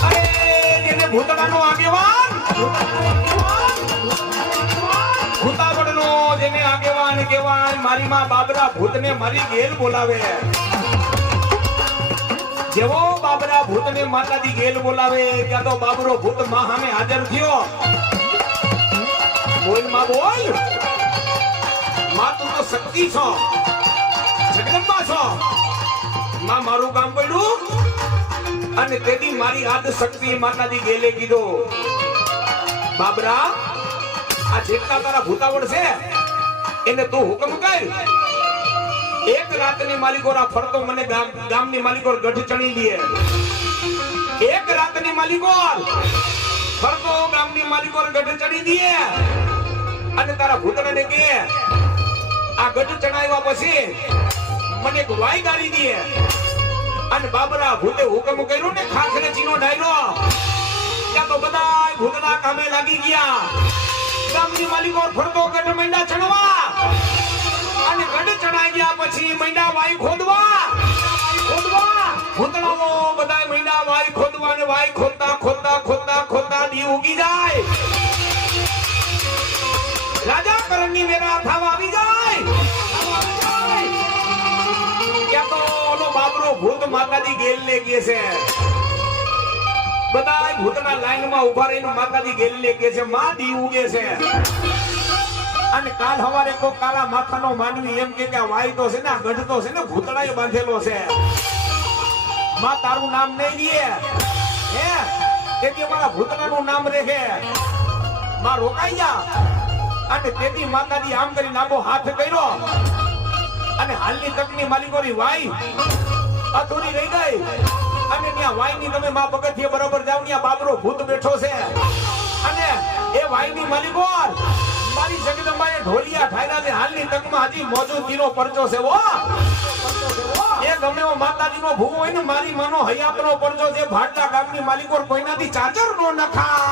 અરે જેને ભૂતડાનો આગેવાન ભૂતાવડનો જેને આગેવાન કહેવાય મારી માં બાબરા ભૂતને મારી ગેલ બોલાવે જેવો બાબરા ભૂતને માતાજી ગેલ બોલાવે ત્યાં તો બાબરો ભૂત માં સામે હાજર થયો બોલ માં બોલ માં તું તો શક્તિ છો જગદંબા છો માં મારું કામ પડ્યું અને તેની મારી આદ શક્તિ માતાજી ગેલે કીધો બાબરા આ જેટલા તારા ભૂતાવડ છે એને તું હુકમ કર એક રાતની માલિકો ના ફરતો મને ગામની માલિકો ગઢ ચણી દે એક રાતની માલિકો ફરતો ગામની માલિકો ગઢ ચણી દે અને તારા ભૂતને કે આ ગઢ ચણાવ્યા પછી મને એક વાઈ ગાડી દે અને બાબરા ભૂતે હુકમ કર્યો ને ખાખરે ચીનો ડાયરો ત્યાં તો બધા ભૂતના કામે લાગી ગયા ગામની માલિકો ફરતો ગઢ મંડા ચણવા અને ગઢ ચણાઈ ગયા પછી મંડા વાઈ ખોદવા ભૂતણાઓ બધા મંડા વાઈ ખોદવા ને વાઈ ખોદતા ખોદતા ખોદતા ખોદતા દી ઉગી જાય રાજા કરણની વેરા થવા આવી જાય ત્યાં તો ઓલો બાબરો ભૂત માતાજી ગેલ લે કે છે બધા ભૂતના લાઈનમાં ઉભા રહીને માતાજી ગેલ લે કે છે માં દી ઉગે છે અને કાલ હવારે કો કાલા માથાનો માનવી એમ કે આ વાઈ તો છે ને આ ગઢ તો છે ને ભૂતળાએ બાંધેલો છે માં તારું નામ નહીં દે હે તેથી મારા ભૂતળાનું નામ રેખે માં રોકાઈ જા અને તેથી માતાજી આમ કરી લાંબો હાથ કર્યો અને હાલની તકની માલિકોની વાઈ અધૂરી રહી ગઈ અને ત્યાં વાઈની તમે માં પગથિયે બરોબર જાવ ત્યાં બાબરો ભૂત બેઠો છે અને એ વાઈની માલિકો મારી જગદંબાએ ઢોલિયા ઠાયરા છે હાલની તકમાં હજી મોજૂદગીનો પરચો છે વો એ ગમે એવો માતાજીનો ભૂવો હોય ને મારી માનો હયાતનો પરચો છે ભાટલા ગામની માલિકો કોઈનાથી ચાચર નો નખા